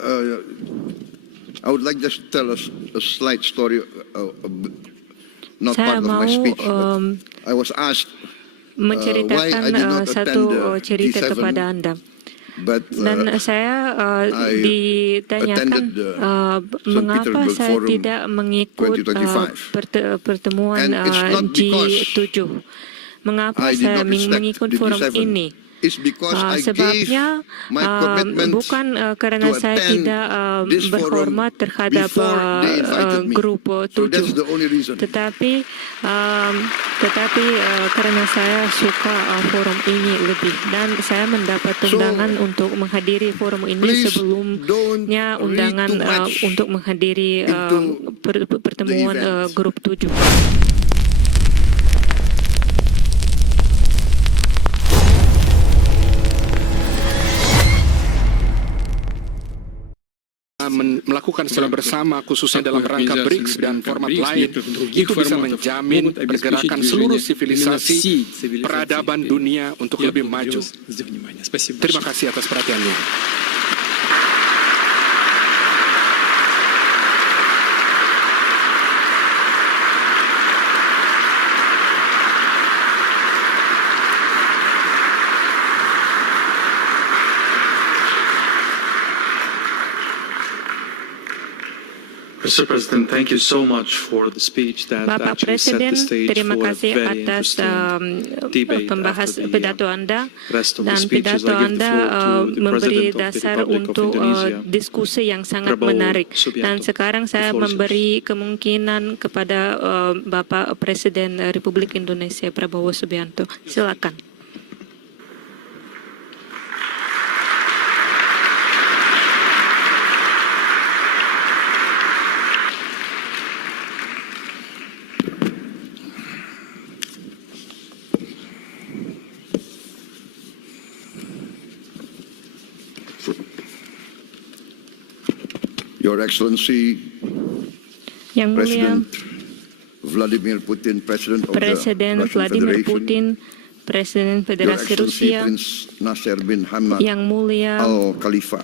I would like just to tell us a slight story, not Saya part of my mau speech, but I was asked why I menceritakan did not satu attend cerita G7, kepada Anda. but Dan saya I ditanyakan attended the St. mengapa Petersburg saya Forum tidak mengikut 2025. pertemuan And it's not because G7. Mengapa I did saya not respect mengikut the forum G7. ini? It's because I gave Sebabnya my commitment bukan karena to saya attend tidak this forum berhormat terhadap before they invited me. grup So that's 7. the only reason. Tetapi karena saya suka forum ini lebih, dan saya mendapat undangan untuk menghadiri forum ini Please sebelumnya don't undangan read too much untuk menghadiri into pertemuan the event. grup 7. Melakukan secara bersama khususnya dalam rangka BRICS dan format lain itu bisa menjamin pergerakan seluruh sivilisasi peradaban dunia untuk lebih maju. Terima kasih atas perhatiannya. Mr. President, thank you so much for the speech that Bapak actually set Presiden, the stage terima for a kasih very atas interesting debate after the pidato Anda, rest of the dan speeches. pidato I give the Anda floor to the memberi President of the dasar Republic of untuk Indonesia, diskusi yang sangat Prabowo menarik. Subianto. Dan sekarang saya The floor is yours. memberi kemungkinan kepada Bapak Presiden Republik Indonesia Prabowo Subianto. Silakan. Your Excellency, Yang Mulia President Vladimir Putin, President of the Presiden Russian Vladimir Federation, Putin, Presiden Your Federasi Excellency Rusia, Prince Nasser bin Hamad Yang Mulia Al Khalifa,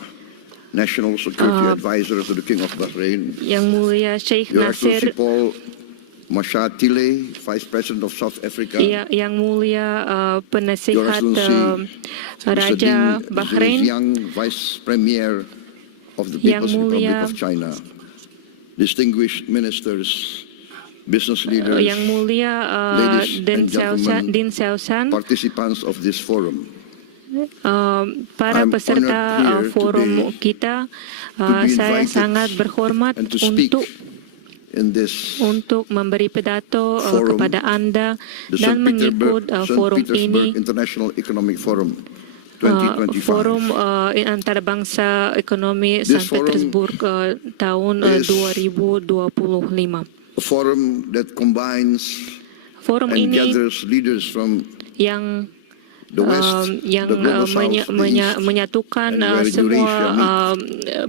National Security Advisor to the King of Bahrain, Yang Mulia Sheikh Your Excellency Nasser, Paul Mashatile, Vice President of South Africa, Yang Mulia Your Penasihat Excellency Mr. Raja Ding Bahrain, Zhejiang, Vice Premier of the Yang People's Republic Mulia of China, distinguished ministers, business leaders, Yang Mulia ladies and Din gentlemen, Xiaoshan, participants of this forum. para I'm peserta honored here forum today kita, be saya invited sangat berhormat and to speak in this untuk memberi pidato forum, kepada Anda the dan mengikut St. forum Petersburg ini, International Economic Forum 2025. forum antarabangsa ekonomi This St. Petersburg tahun is 2025. A forum that combines Forum and ini gathers leaders from yang the West, yang the Global South, the East, menyatukan and where semua Eurasia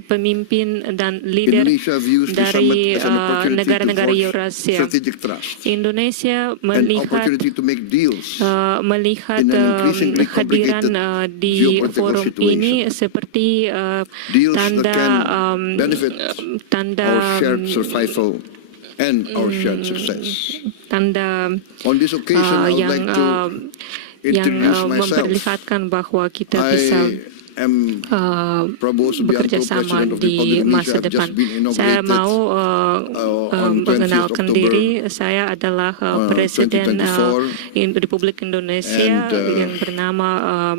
pemimpin dan leader Indonesia views the dari summit as an opportunity negara-negara to forge Eurasia. strategic trust, Indonesia an melihat opportunity to make deals melihat in an increasingly kehadiran complicated di geopolitical forum ini situation. seperti Deals tanda that can benefit tanda our shared survival and our shared success. tanda On this occasion, I would yang like to yang introduce myself. memperlihatkan bahwa kita bisa I am Prabowo Subianto, bekerja sama President of the di Republic of masa Indonesia. I've depan. just been Saya inaugurated mau on 20th mengenalkan October, diri. Saya adalah Presiden 2024, Republik Indonesia and, yang bernama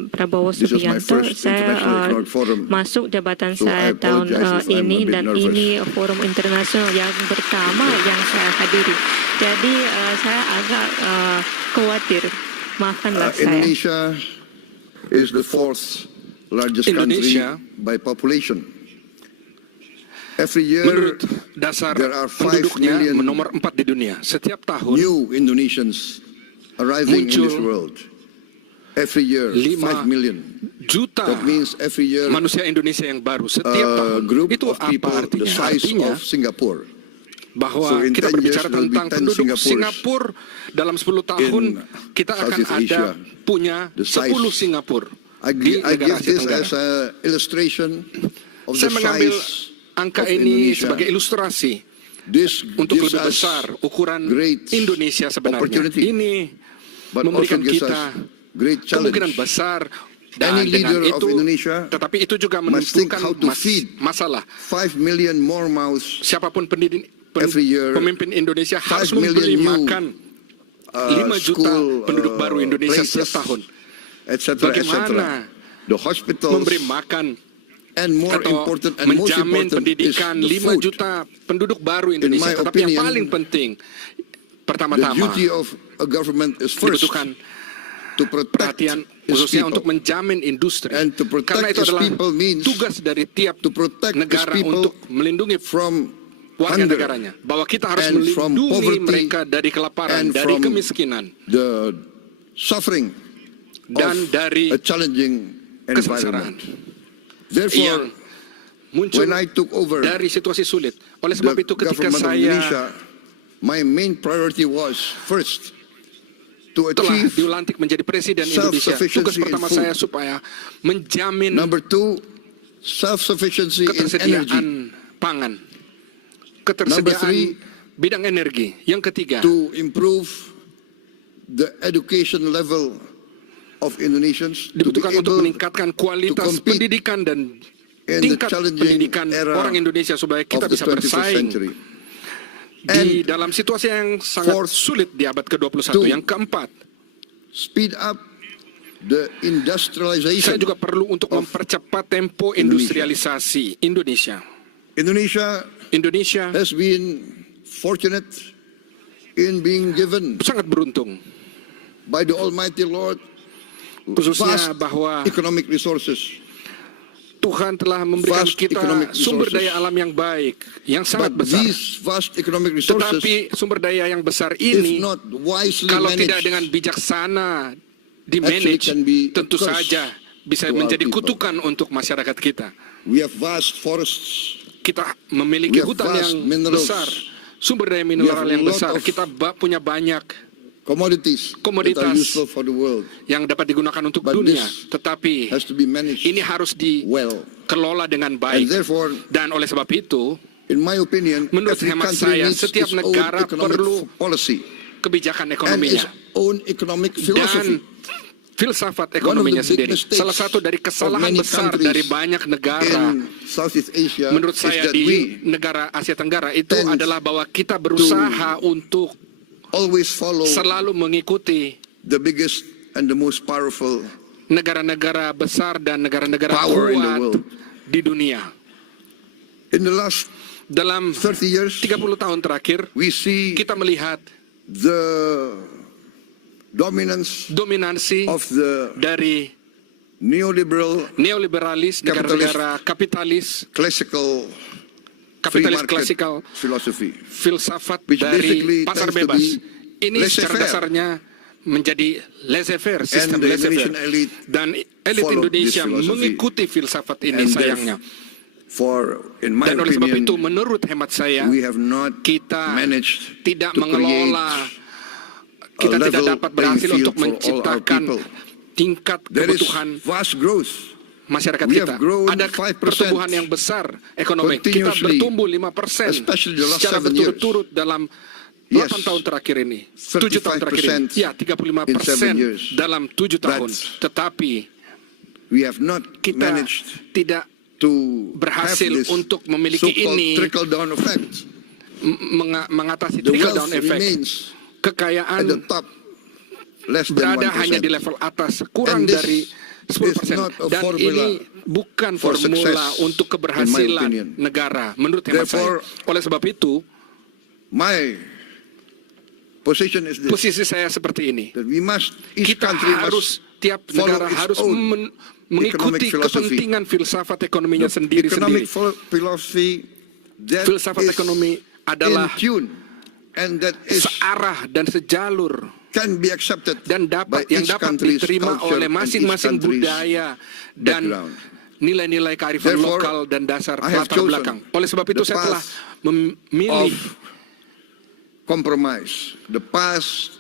Prabowo this is my Subianto. first Saya International Economic Forum. masuk jabatan So saya I tahun apologize if I'm a ini, bit dan nervous. ini forum internasional yang pertama yang saya hadiri. Jadi saya agak khawatir. Maafkanlah saya. Indonesia is the fourth largest Indonesia, country by population. Every year, menurut dasar there are 5 penduduknya million nomor 4 di dunia. Setiap tahun new Indonesians arriving in muncul this world. Every year, 5 million. juta That means every year, manusia Indonesia yang baru setiap a tahun. group Itu of apa people the artinya? size Artinya of Singapore. bahwa So in kita 10 berbicara years, there will be tentang 10 penduduk Singapores Singapura. Dalam 10 tahun kita akan Southeast ada Asia. punya The size. 10 Singapura I di give negara Asia this Tenggara. as an illustration of Saya the mengambil size angka of ini Indonesia, sebagai ilustrasi this untuk gives lebih us besar ukuran great Indonesia sebenarnya. opportunity, Ini but memberikan also gives kita us great kemungkinan challenge. besar, dan Any dengan leader of itu, Indonesia tetapi itu juga must think menentukan how to feed masalah. 5 million more mouths Siapapun every year, pemimpin Indonesia 5 harus memberi million new, makan 5 juta school, penduduk baru Indonesia places, setiap tahun. etc. Bagaimana The hospitals, memberi makan and more atau important and most menjamin important is pendidikan the 5 food. juta penduduk baru Indonesia. my Tetapi yang opinion, paling penting, The pertama-tama duty of a government is first dibutuhkan to protect perhatian its khususnya people. untuk menjamin industri. And to protect Karena itu its adalah people means tugas dari tiap to protect its negara people untuk melindungi from warga hunger negaranya. Bahwa kita harus and from melindungi poverty mereka dari kelaparan, and dari from kemiskinan, the suffering dan of dari a challenging kesengsaraan environment. Therefore, yang muncul when I took over dari situasi sulit. Oleh sebab the itu ketika government of saya Indonesia, my main priority was first to telah achieve dilantik menjadi presiden Indonesia, tugas self-sufficiency in pertama food. saya supaya menjamin Number two, self-sufficiency in energy. ketersediaan pangan, ketersediaan three, bidang energi. Yang ketiga, To improve the education level of Indonesians, to be dibutuhkan untuk able meningkatkan kualitas compete pendidikan dan in the tingkat challenging pendidikan era orang Indonesia supaya kita of the bisa 21st bersaing century. di And dalam situasi yang sangat fourth, sulit di abad ke-21. to Yang keempat, speed up the saya industrialization. juga perlu untuk of mempercepat tempo Indonesia. industrialisasi Indonesia. Indonesia has been fortunate in being given Sangat beruntung, by the Almighty Lord khususnya vast bahwa economic resources. Tuhan telah memberikan Vast kita economic sumber resources. daya alam yang baik, yang sangat But besar. these vast economic resources, Tetapi sumber daya yang besar if ini, not wisely kalau managed, tidak dengan bijaksana actually di-manage, can be a tentu curse saja bisa to our menjadi people. kutukan untuk masyarakat kita. we have vast forests, Kita memiliki We have hutan vast yang minerals. besar, sumber daya We mineral have yang a lot besar. of Kita punya banyak commodities that Komoditas. are useful for the world, yang dapat digunakan untuk But dunia. this Tetapi has to be managed ini harus well. dikelola dengan And baik. therefore, Dan oleh sebab itu, in my opinion, menurut every hemat country saya, needs setiap its own negara economic perlu policy kebijakan and its ekonominya own economic dan philosophy. filsafat One of ekonominya the big sendiri. mistakes Salah satu dari of kesalahan many besar countries dari banyak negara, in Southeast Asia menurut is saya that di we negara Asia Tenggara itu tend adalah bahwa kita berusaha untuk always follow selalu mengikuti the biggest and the most powerful negara-negara besar dan negara-negara power in the kuat world. di dunia. In the last Dalam 30 years, 30 tahun terakhir, we see kita melihat the dominance dominansi of the dari neoliberal neoliberalis, negara-negara kapitalis free market klasikal, philosophy, filsafat which dari basically pasar tends to bebas. be Ini secara laissez-faire. dasarnya menjadi laissez-faire, sistem the laissez-faire. Indonesian elite Dan elit followed Indonesia this philosophy. mengikuti filsafat ini And sayangnya. in my Dan oleh sebab opinion, itu, menurut hemat saya, we have not kita managed tidak to mengelola, create kita a tidak level dapat playing berhasil field untuk for all our menciptakan people. tingkat There is kebutuhan vast growth. masyarakat We kita. have grown Ada 5% pertumbuhan yang besar ekonomi. Kita continuously, bertumbuh 5% especially the last secara 7 years. berturut-turut dalam Yes. 8 tahun terakhir ini. 7 tahun terakhir ini. 35% Ya, 35% in 7 years. dalam 7 tahun. But Tetapi We have not kita managed tidak to berhasil have this untuk memiliki so-called ini, trickle-down effect. mengatasi The trickle wealth down effect. remains at the Kekayaan top, less than berada 1%. hanya di level atas, kurang And this dari 10%. is not a Dan formula ini bukan for formula success, untuk in my keberhasilan opinion. negara, menurut hemat saya. Therefore, Oleh sebab itu, My position is this, posisi saya seperti ini. that we must, each Kita country harus, must tiap follow negara its harus own mengikuti economic philosophy. kepentingan filsafat ekonominya The sendiri-sendiri. economic philosophy that Filsafat is ekonomi in adalah tune and that is searah dan sejalur can be accepted dan by yang each dapat country's diterima culture oleh and each masing-masing country's budaya dan background. nilai-nilai kearifan Therefore, lokal dan dasar I have latar chosen belakang. Oleh sebab itu the saya telah path memilih of compromise, the path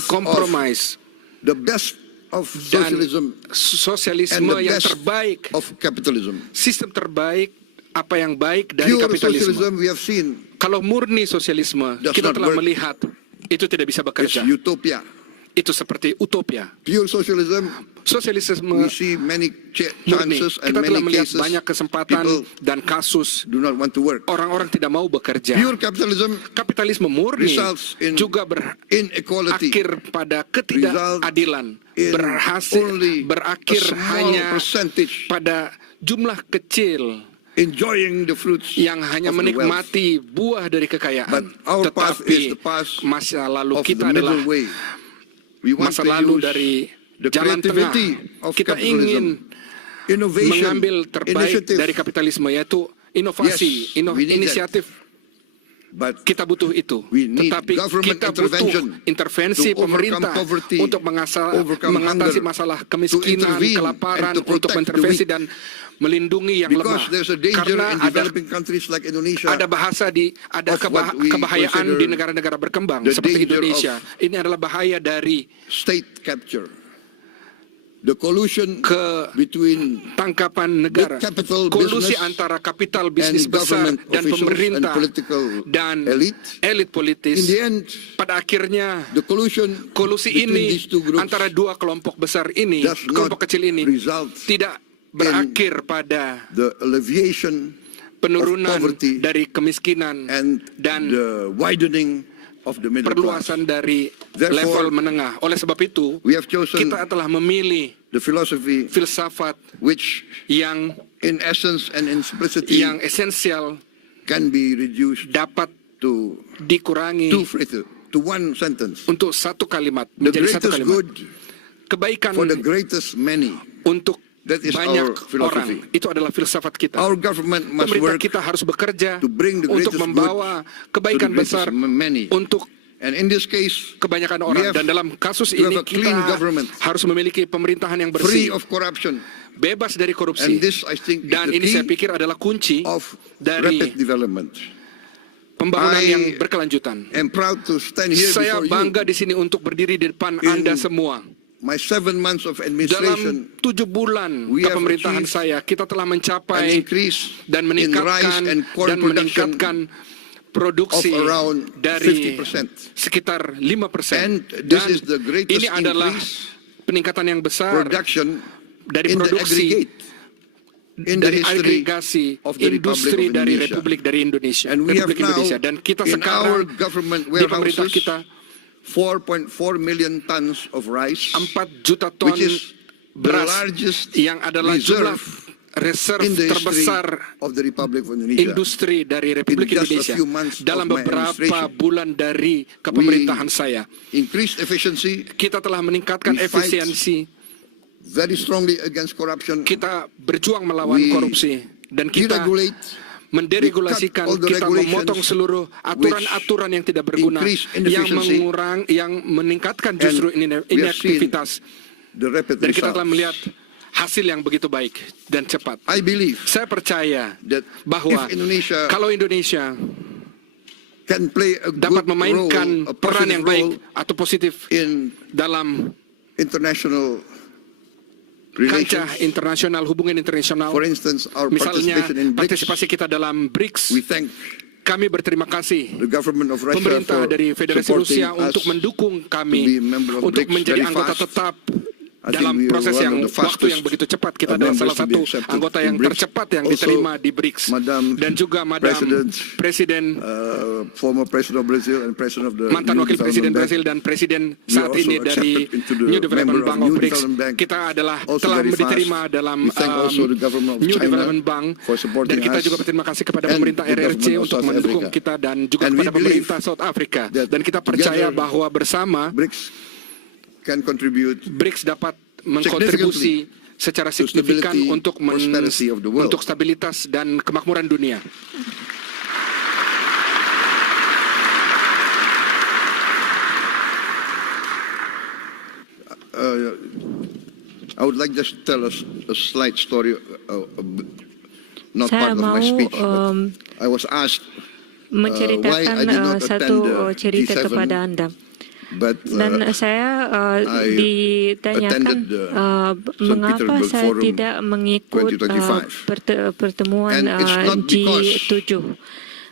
of kompromis, the best of dan socialism and sosialisme the yang best terbaik, of capitalism. sistem terbaik, apa yang baik dari Pure kapitalisme. socialism we have seen Kalau murni sosialisme, does kita not telah work. melihat itu tidak bisa It's bekerja. utopia. Itu seperti utopia. Pure socialism, Sosialisme we see many murni, chances and kita telah many melihat cases banyak kesempatan people dan kasus do not want to work. orang-orang tidak mau bekerja. Pure capitalism Kapitalisme murni results in juga inequality, berakhir pada ketidakadilan, in only berakhir a small hanya percentage pada jumlah kecil enjoying the fruits yang hanya of the wealth. menikmati buah dari But kekayaan. our path is Tetapi the path masa lalu of kita the adalah middle way. We want masa to lalu use dari the jalan tengah. creativity of Kita ingin capitalism, innovation, mengambil terbaik initiative. dari kapitalisme, yaitu inovasi, Yes, we need that. inisiatif. But Kita butuh itu. We need Tetapi government kita butuh intervention intervensi to overcome pemerintah poverty, untuk overcome mengatasi hunger, masalah to kemiskinan, intervene kelaparan, and to untuk protect the mengintervensi weak. dan melindungi yang lemah. because there's a danger Karena in ada developing countries like Indonesia, ada bahasa ada of what we kebahayaan consider di negara-negara berkembang the seperti danger Indonesia. Ini adalah bahaya dari state capture, the collusion ke between tangkapan negara, Big capital kolusi business antara kapital bisnis and besar government dan officials pemerintah and political dan elite. elit politis. In the end, Pada akhirnya the collusion kolusi between ini these two groups antara dua kelompok besar ini, does not kelompok kecil ini result tidak berakhir pada the alleviation penurunan of poverty dari kemiskinan and dan the widening of the middle class. perluasan dari Therefore, level menengah. Oleh sebab itu, We have chosen kita telah memilih the philosophy filsafat which yang in essence and in simplicity esensial can be reduced dapat to dikurangi two phrases, to one sentence. untuk satu kalimat, The menjadi satu greatest kalimat. good Kebaikan for the greatest many. untuk That is banyak our philosophy. orang, itu adalah filsafat kita. Our government must Pemerintah work kita harus bekerja to bring the untuk greatest membawa good kebaikan to the greatest besar many. untuk And in this case, kebanyakan we orang. have Dan dalam kasus to have ini a clean kita government, harus memiliki pemerintahan yang free bersih, of corruption, bebas dari korupsi. and this I think is Dan the ini saya key pikir adalah kunci of dari rapid development. pembangunan I yang berkelanjutan. I'm proud to stand here Saya before bangga you. di sini untuk berdiri di depan In Anda semua. My 7 months of Dalam administration, 7 bulan we have kepemerintahan achieved saya, kita telah an mencapai increase dan in rice meningkatkan and corn dan production meningkatkan produksi of around dari 50%. sekitar 5%. And this Dan is the greatest ini adalah increase peningkatan yang besar production dari in the produksi aggregate in the dari history agregasi of the industri Republic of dari Indonesia. Republik dari Indonesia, And we have Republik now Indonesia. Dan kita in our sekarang government di pemerintah warehouses kita 4.4 million tons of rice, 4 juta ton which is the beras largest yang adalah jumlah reserve in the history terbesar of the Republic of Indonesia. industri dari Republik In just a Indonesia few months dalam of my beberapa administration. bulan dari kepemerintahan We saya. increased efficiency Kita telah meningkatkan We fight efisiensi, very strongly against corruption. kita berjuang melawan We korupsi, dan kita deregulate, menderegulasikan, we cut all the kita regulations memotong seluruh aturan-aturan yang tidak berguna, increase yang inefficiency, yang meningkatkan justru we have seen inaktivitas. the rapid Dan kita telah results. melihat hasil yang begitu baik dan cepat. I believe Saya percaya that bahwa if Indonesia kalau Indonesia can play a dapat good memainkan role, a peran yang positive baik role atau positif in dalam international kancah relations. internasional, hubungan internasional, For instance, our misalnya participation in partisipasi BRICS, kita dalam BRICS, we thank kami berterima kasih the government of Russia pemerintah for dari Federasi supporting Rusia us untuk mendukung to be kami a member of untuk BRICS menjadi very anggota fast. tetap I think dalam we are proses one yang of the waktu fastest yang begitu cepat. Kita adalah members salah to be satu accepted anggota in yang BRICS. tercepat yang Also, diterima di BRICS. Madam Dan juga Presiden former President of Brazil and President of the mantan New wakil presiden Development Brasil Bank. dan presiden We saat are ini also dari accepted into the New Development member of Bank of New BRICS. Development Bank. Kita adalah Also telah very fast. diterima dalam We thank also the government of New China Development Bank, for supporting dan kita us juga berterima kasih kepada and pemerintah the RRC government of untuk South mendukung Africa. kita, dan juga And we kepada believe pemerintah South Africa. that Dan kita percaya together bahwa bersama BRICS can contribute BRICS dapat mengkontribusi secara to signifikan stability, untuk prosperity of the world. untuk stabilitas dan kemakmuran dunia. I would like just to tell us a slight story, not Saya part of my mau speech, but I was asked why menceritakan I did not satu attend the cerita G7 kepada Anda. Dan saya I ditanyakan attended the St. mengapa Petersburg saya Forum tidak mengikut 2025. pertemuan And it's not G7.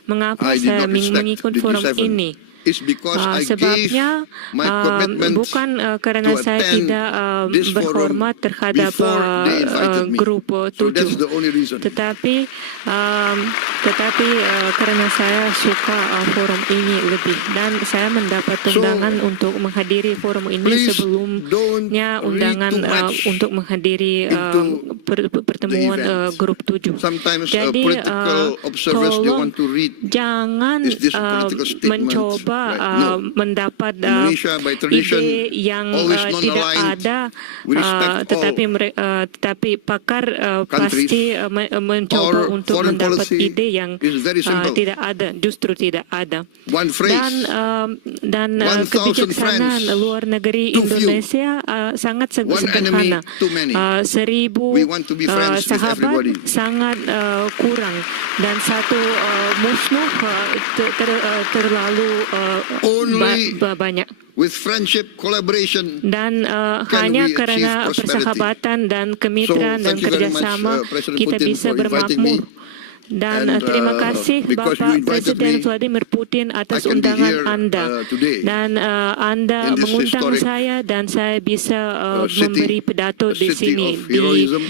Mengapa I did saya not respect mengikut the forum G7. ini? It's because I gave Sebabnya my commitment bukan karena to saya attend tidak this forum berhormat terhadap before they invited me. grup So that's 7. the only reason. Tetapi karena saya suka forum ini lebih, dan saya mendapat undangan untuk menghadiri forum ini Please sebelumnya don't read undangan too much untuk menghadiri into pertemuan the event. grup 7. Sometimes Jadi political observers they tolong want to read. jangan Is this a political statement? mencoba Right. No. mendapat Indonesia by tradition ide yang always tidak non-aligned. ada, We respect tetapi pakar countries. pasti mencoba Our untuk foreign mendapat policy ide yang is very simple. tidak ada, justru tidak ada. One phrase. Dan 1,000 kebijaksanaan friends, luar negeri too few. Indonesia sangat One enemy, sederhana. too many. 1000 We want to be friends with sahabat everybody. sangat kurang, dan satu musuh terlalu Only banyak. With friendship, collaboration, Dan can hanya we karena achieve prosperity? persahabatan dan kemitraan So, dan thank you very much, kerjasama President kita Putin, bisa for inviting bermakmur. me. Dan And, terima kasih because you Bapak invited Presiden me, Vladimir Putin atas I can be undangan here, Anda. today Dan Anda in this mengundang historic, saya, dan saya bisa city, memberi a pidato di city sini, of di heroism,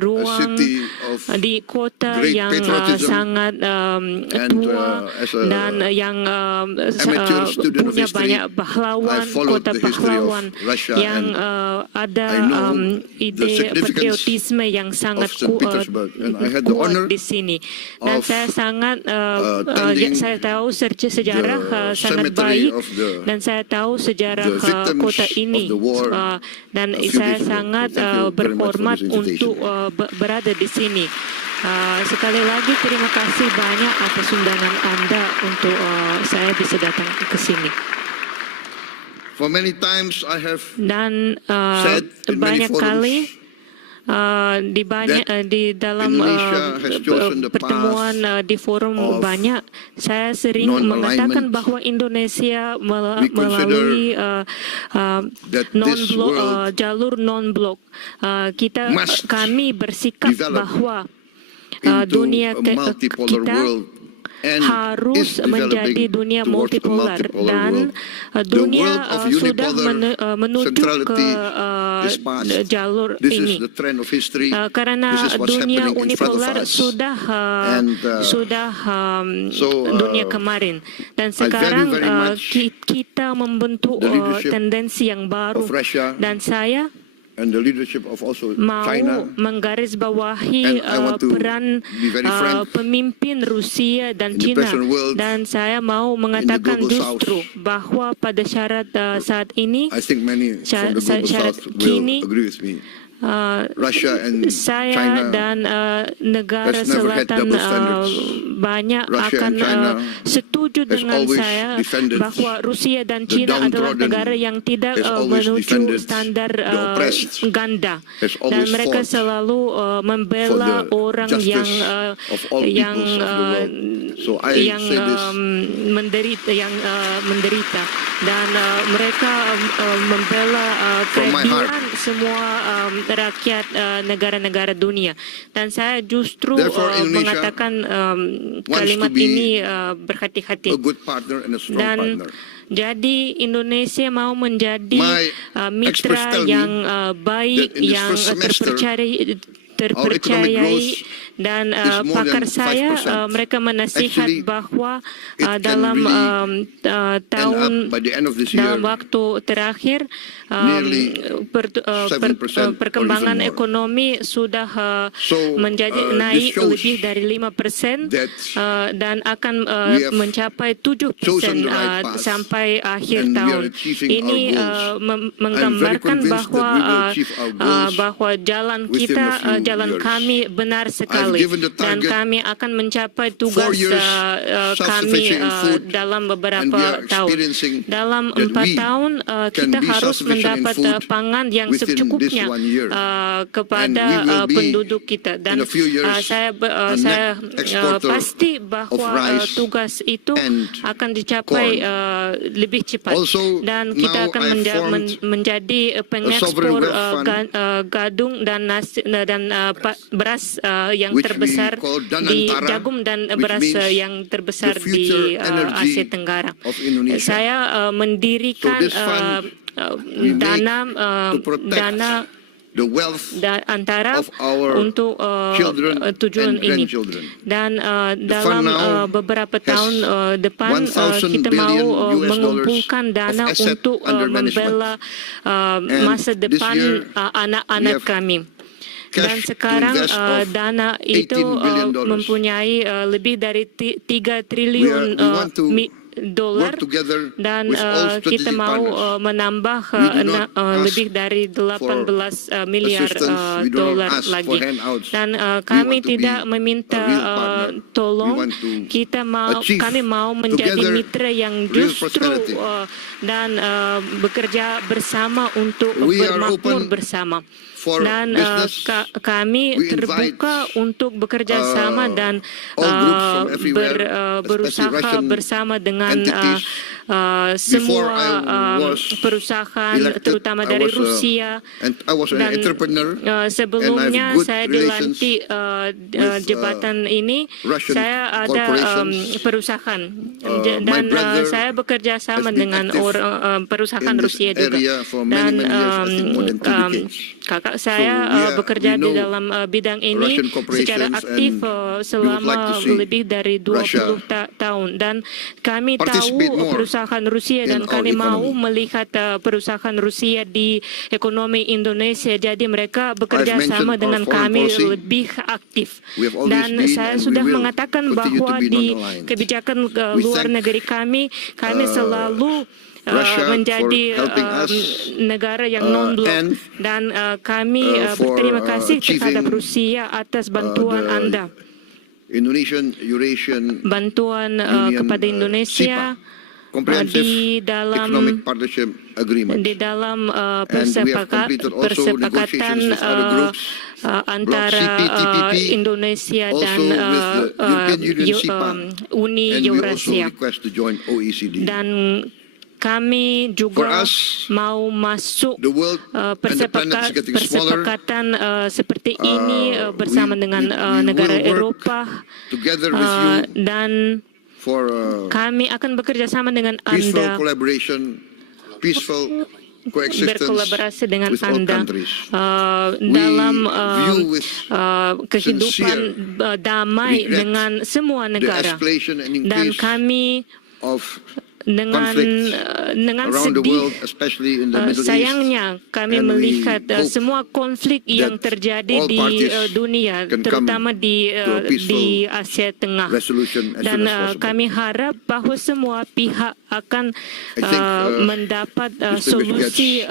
ruang, city of di kota great yang patriotism, sangat and, tua, as a dan yang amateur student of punya history, banyak pahlawan, I followed kota the history of pahlawan Russia, yang and ada I know the ide significance patriotisme yang sangat of St. Petersburg, and I had the honor kuat di sini. Dan of saya sangat attending saya tahu sejarah the sangat cemetery baik, of the- dan saya tahu sejarah the victims kota ini, of the war dan a few saya days ago. sangat Thank you very much for berhormat this invitation. untuk berada di sini. Sekali lagi terima kasih banyak atas undangan Anda untuk saya bisa datang ke sini. For many times I have Dan said in many banyak forums kali di dalam Indonesia has chosen the pertemuan path di forum of banyak, saya sering non-alignment. mengatakan bahwa Indonesia We melalui that this world jalur non-blok. must Kami bersikap develop bahwa into dunia a multipolar kita world and harus is menjadi developing dunia towards a multipolar, multipolar dan world. dunia The world of sudah unipolar menuju ke centrality is past. jalur This ini. is the trend of history. Karena This is what's dunia happening in front of unipolar us. sudah So, dunia kemarin, dan I sekarang very much kita membentuk the leadership tendensi yang baru, of Russia dan saya and the leadership of also mau China. menggarisbawahi And I want to peran be very frank, pemimpin Rusia dan in the China, present world, dan saya mau mengatakan global justru south, bahwa pada syarat saat ini, I think many from the global syarat south will kini, agree with me. Russia and saya China dan negara has never had selatan double standards. banyak Russia akan and China setuju has dengan always saya defended bahwa Rusia dan the China adalah downtrodden, negara yang tidak has always menuju defended standar the oppressed, ganda, has dan always mereka fought selalu membela for the orang justice yang of all peoples of the world. So I say this menderita, dan mereka membela From my heart. keadilan semua rakyat negara-negara dunia. Dan saya justru Therefore, Indonesia mengatakan wants kalimat to be ini berhati-hati. a good partner and a strong Dan partner. jadi Indonesia mau menjadi My experts mitra tell me yang baik, that in this yang first semester, terpercayai, dan is more pakar than saya 5%. mereka menasihat Actually, bahwa it can dalam really tahun by the end of this year, dalam waktu terakhir nearly 7% or perkembangan even more. ekonomi sudah So, menjadi this naik shows lebih dari 5%, that dan akan we have mencapai 7% chosen the right path, sampai akhir and we are tahun. achieving Ini our goals. menggambarkan I'm very convinced bahwa that we will achieve our goals bahwa jalan within kita, a few jalan years. kami benar I sekali, sekali. given the Dan target kami akan mencapai tugas 4 years kami self-sufficient in food, dalam and we beberapa are tahun. experiencing Dalam that 4 we tahun can kita be harus self-sufficient in mendapat food pangan yang within this secukupnya 1 year. kepada And we will be, penduduk kita. Dan in a few years, saya a saya net exporter pasti of bahwa rice tugas itu and akan dicapai lebih cepat. Also, Dan kita now akan I formed menjadi pengekspor sovereign wealth fund, gadung dan nasi dan beras yang which we terbesar call di Danantara, jagung dan which beras means yang terbesar the future di energy Asia Tenggara. of Indonesia. Saya mendirikan So this fund we make to protect dana the wealth antara of our untuk children tujuan and ini. grandchildren. Dan The dalam fund now beberapa has tahun depan 1,000 kita billion mau US mengumpulkan dollars dana of asset untuk under management. membela And masa this depan year, anak-anak we have kami. cash Dan to sekarang invest of dana itu $18 billion. mempunyai lebih dari 3 We triliun want to dolar, work together dan with all kita strategic mau partners. menambah We do not ask lebih dari 18 miliar assistance. We do not dolar ask lagi. for handouts. Dan We kami want to tidak be meminta a real partner. tolong, We want to kami mau menjadi together mitra yang real justru prosperity. dan bekerja bersama untuk We are bermakmur open bersama. for Dan business. kami We terbuka untuk bekerja sama dan all groups from everywhere, berusaha especially Russian bersama dengan entities. semua Before I was perusahaan elected, terutama I dari was Rusia. I was an Dan entrepreneur, sebelumnya and I have good saya relations dilantik with, jabatan ini, Russian saya ada corporations. perusahaan My dan brother saya bekerja sama has been dengan active perusahaan in this Rusia juga. area for Dan many years, I think more than 2 decades. kakak saya So, bekerja we di know dalam bidang ini Russian corporations secara aktif and we would selama like to see lebih dari 20 Russia tahun, dan kami participate tahu more perusahaan Rusia dan in our kami mau economy. melihat perusahaan Rusia di ekonomi Indonesia, jadi mereka bekerja I've mentioned sama our dengan foreign kami policy. lebih aktif. We have always Dan been saya and we sudah will mengatakan continue to bahwa be di non-aligned. kebijakan We luar thank, negeri kami selalu Russia menjadi for helping us, negara yang non-blok, and dan kami for berterima kasih achieving, terhadap Rusia atas bantuan the Anda, Indonesian Eurasian bantuan Union, kepada Indonesia SIPA, Comprehensive di dalam Economic Partnership Agreement. di dalam And we have completed also persepakatan negotiations with other groups, antara Bloc CPTPP, Indonesia dan also with the European Union SIPA, Uni and we also Eurasia. request to join OECD. Dan kami For juga us, mau masuk the world and the planet is getting smaller. persepakatan seperti ini bersama we dengan will negara work Eropa, together with you dan for kami akan bekerja sama dengan peaceful Anda, collaboration, peaceful coexistence berkolaborasi dengan with all Anda countries. dalam view with kehidupan sincere damai regret dengan semua the negara. escalation and Dan increase kami of dengan around the world, sedih, especially in the Middle East. sayangnya kami And we melihat hope semua konflik yang terjadi all di parties dunia, can terutama come to a peaceful di Asia Tengah. resolution as Dan soon as possible. kami harap bahwa semua pihak akan I think, mendapat Mr. solusi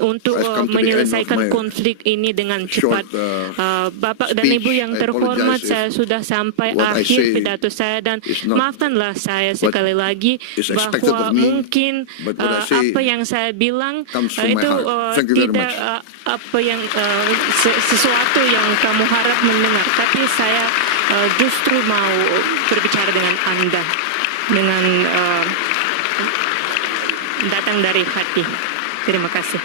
untuk I've come to the menyelesaikan end of my konflik ini dengan short, cepat. Bapak dan speech. Ibu yang I terhormat, apologize saya if sudah sampai what I akhir say pidato saya, dan is not maafkanlah saya sekali lagi is expected bahwa of me, mungkin but what I say apa yang saya bilang comes from my itu heart. Thank you very tidak much. apa yang sesuatu yang kamu harap mendengar, tapi saya justru mau berbicara dengan Anda dengan datang dari hati. Terima kasih.